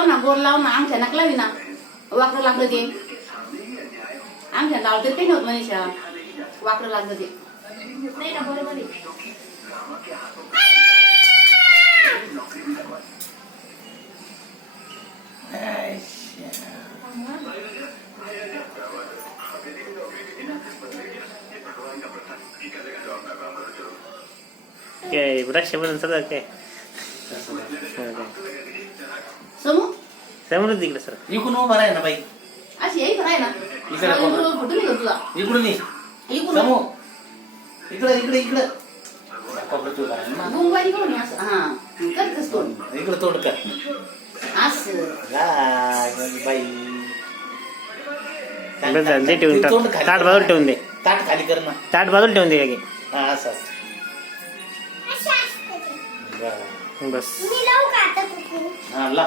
लाव ना, गोल लाव ना, अंगठ्या नका लावी ना, वाकडं लागलं ते. अंगठ्या लावलं तरी काही नव्हतं मनीषा, वाकडं लागलं ते. नाही ना, बरोबर आहे. काय रक्षाबंधन सगळं काय समोर तिकडे सर इकडून उभा राही ना बाई. अशी आहे काय ना, फोटो निघतो तुझा इकडून ये समोर. इकडे इकडे इकडे मुंबई करून असं. हा करतस तोड, इकडे तोड कर असं बाई. ते ठेवून टाक, ताट बाजूला ठेवून दे. ताट खाली कर ना. ताट बाजूला ठेवून दे. हा असं बस हा ला.